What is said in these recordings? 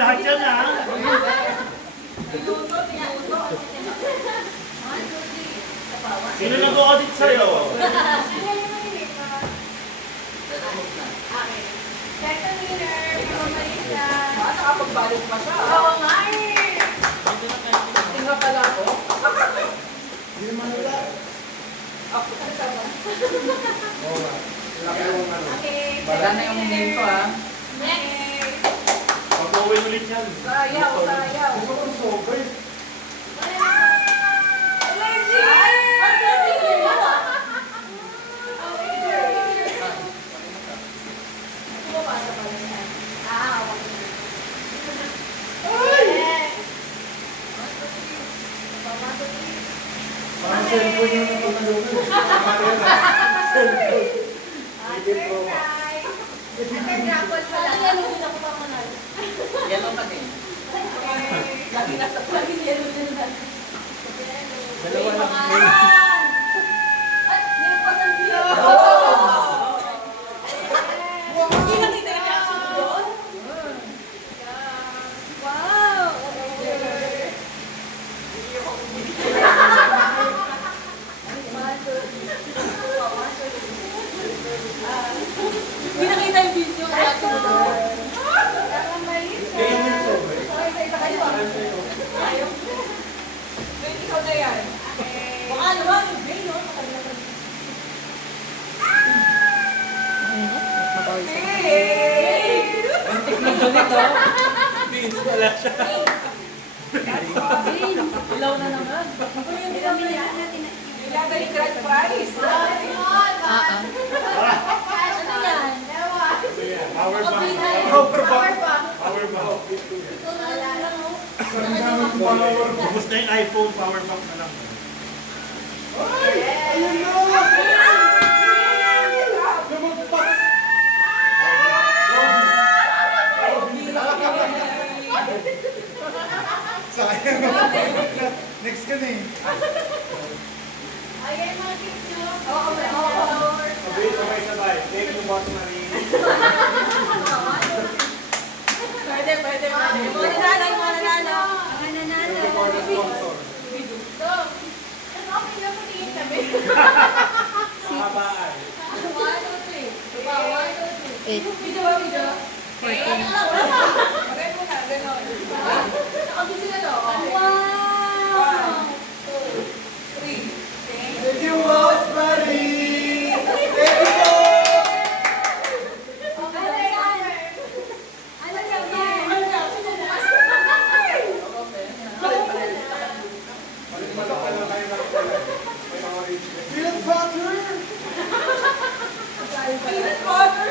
lahat yan, ha? Sino nag-audit sa'yo? Second winner, Marisa. Nakapagbalik pa siya. Oo nga eh. Tinga pala ako. Hindi naman wala. Ako kasama. Oo nga. Laki yung ano. Okay. Wala na yung name ko ha. Next. Pag-uwi ulit yan. Sayaw, sayaw. Gusto ko sober. Parang cellphone yung natanong. Yellow pa din. Lagi na sa plug. Dalawa lang. Hindi nakita yung reaction ko doon? Wow! Hindi nakita yung video reaction ko doon. Kaya yung sober. Ikaw na yan. Baka naman, yung brain, no? Antik na doon ito. Please, wala siya. Ilaw na naman. Ilagay yung grand prize. Ano yan? Power bank. Power bank. Power bank. Ito na lang, no? Ubus na yung iPhone, power bank na lang. Ayun na! Lumagpas! Sayang. Next ka na eh. Ayan, mga kids nyo. Sabay, sabay. Take yung box na rin. Pwede, pwede. Mga nanalo, mga nanalo. Mga nanalo. For the sponsor. Ito. Tapos okay na po tingin kami. Mahabaan. 1, 2, 3. Diba? 1, 2, 3. Video ba, video? Okay. Magay mo na, gano'n. Nakabisi na to. Wow! 3. Thank you, boss buddy! Thank you! Peanut butter! Peanut butter.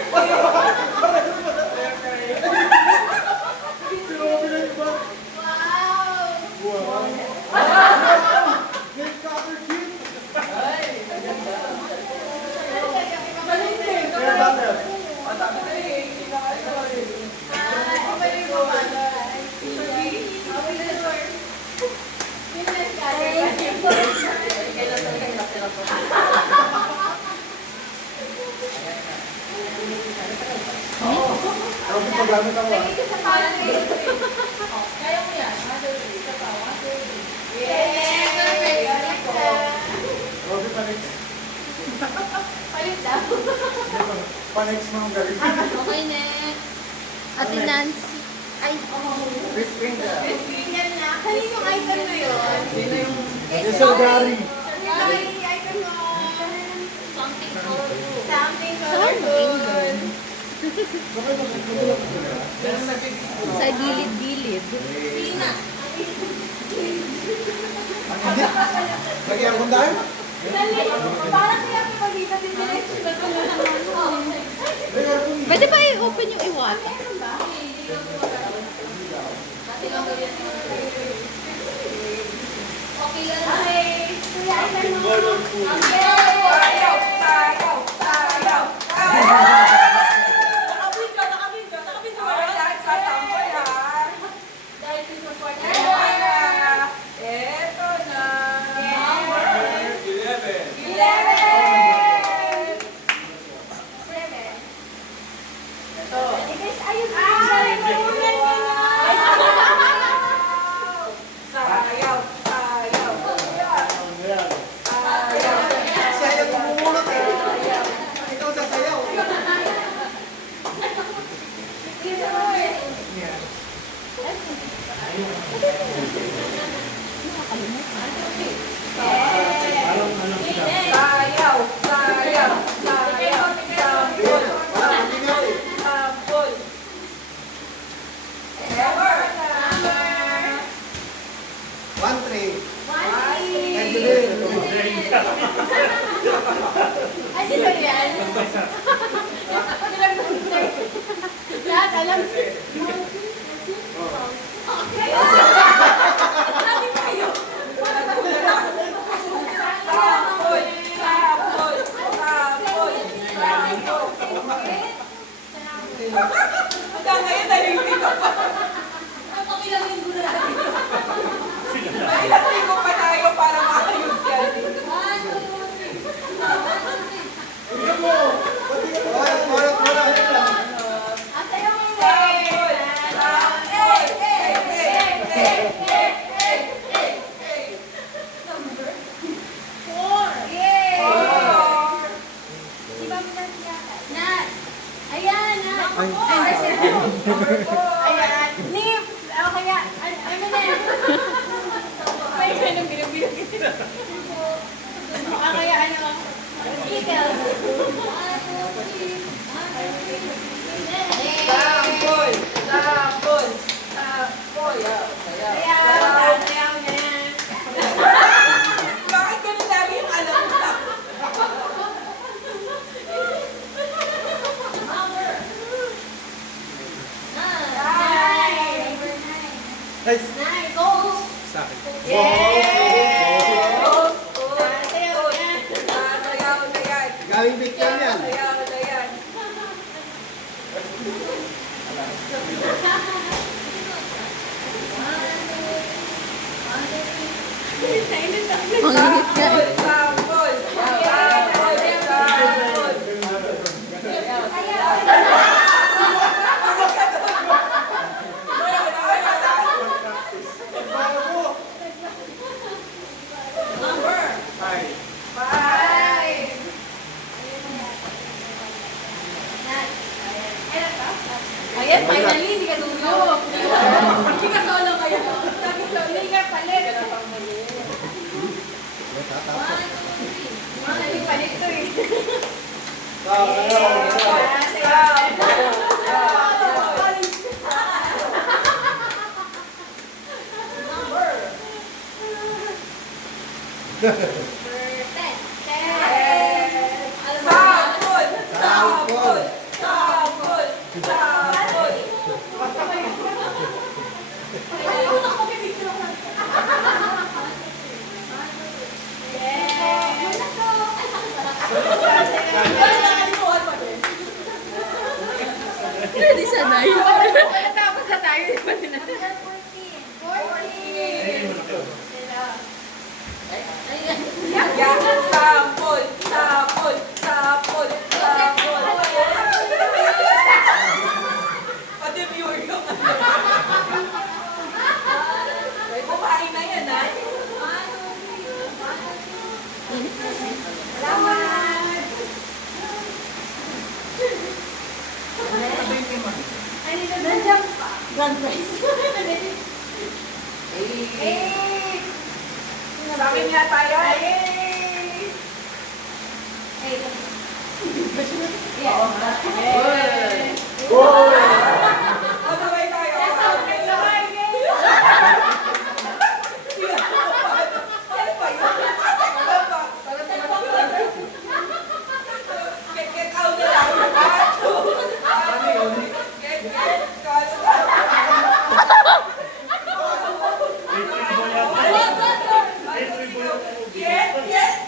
Peanut butter! Wow! Wow! May copper kit! Peanut butter! Ako yung paggamit ako ah. Kaya mo yan. 1, 2, 3. Isa pa. 1, 2, 3. Yes! Perfect. Robby, panex. Palit daw. Panex mo ang galing. Okay, next. Ate Nancy. Ay, Chris Pringle. Ganyan na. Kaninong icon mo yun? Sino yung... Diesel Gary. Yung icon mo. something colorful. Something Saan mo colorful. Bakit mo nagtutulog ko nila? Ganun nag- Sa gilid-gilid. Tina. Ang init. Lagyan akong dahil. Dali. Parang kaya pagkita din direction na pala naman. Lagyan akong Pwede ba i-open yung iwata? Meron ba? Okay lang. Okay. Kuya, icon mo. Colorful. Sayaw, sayaw, sayaw, sayaw. Nakabidyo, nakabidyo, nakabidyo. Dahil sa sample ha. Dahil Christmas party. Eto na. Number 11. 11. 7. Ito. Guys, ayun. Ay, alam. Sabon, sabon, sabon, sabon. Hanggang ngayon, nalilito pa. Ang ilang linggo na natin. May ilang linggo pa tayo para maayos yan. Ayan. Nip! O kaya, ano na yan? May ganun bilang-bilang. Kaya ano? Ikaw. Sabon! Sabon! Sabon! Ayaw! Ayaw na yan. Bakit ganun dami yung alam mo? Nine. Go! Sa akin. Yeah! Sayaw na. Sayaw na yan. Galing Vietnam yan. Sayaw na yan. Ang higit ka. Sabon! Sabon! Sabon! Five. Five! Ayan, finally, hindi ka dulo. Hindi ka solo kaya. Hindi ka palit. Hindi palit to eh. Sabon! Sabon! Sabon! Sabon! Hindi sanay. Tapos na tayo. 14. Sabon! Sabon! Sabon! Sabon! Pati viewer yung ay, kumain na yan, ha? Salamat! Ay, nandiyan pa. Grand prize. Eh! Sa akin nga tayo. Sabay tayo. Sabay, sabay. Get out na lang. Get Get!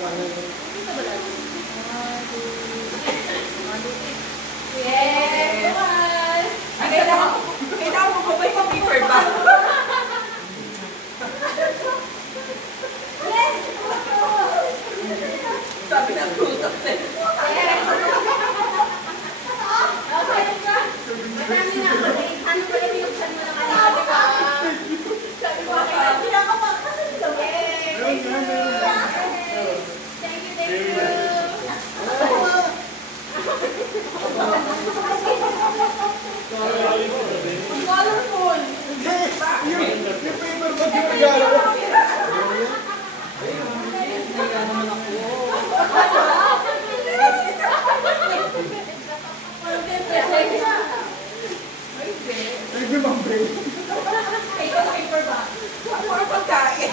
Yes! Ang kailangan mo ba ba yung paper ba? Sabi ng tutok eh. Colorful! Yung paper bag yung regalo ko. Ay, di ba, babe? Puro pagkain.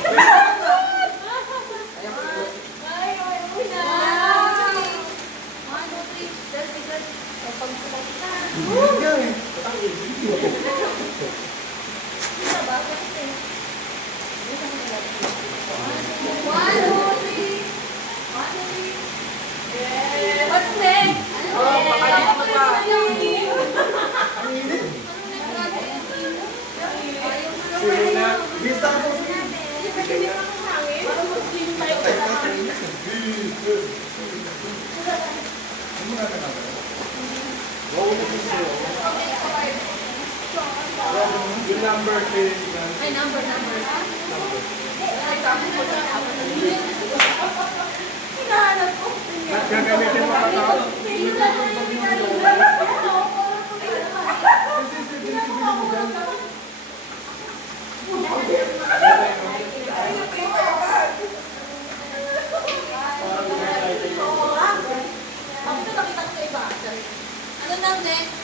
Yun nga eh. What's next? Oh, pakalimutan mo pa. Ang init. Sige na. Bista ko sa Yung number 10. Ay, number. Hinahanap ko. Gagamitin mo pa ito. Ano na next?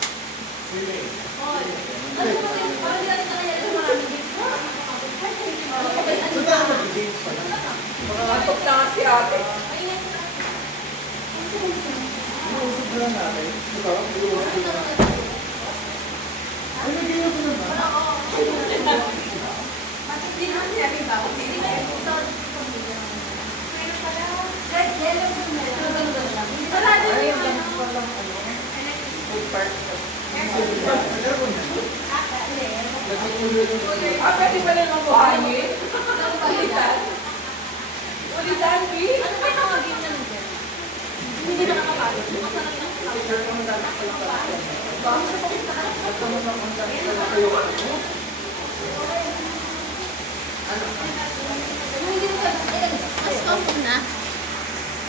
Makakantok na nga si ate. Inuusap na lang natin. Diba? Inuusap na lang natin. Ay, nag-iwan ko naman. Hindi naman sinabi ba? Hindi na yun. Pwede ba lang ang buhayin? Ulitan? Ulitan, B? Ano ba yung mga game na nun? Hindi nakakapagod. Hindi na. Mas comfort na.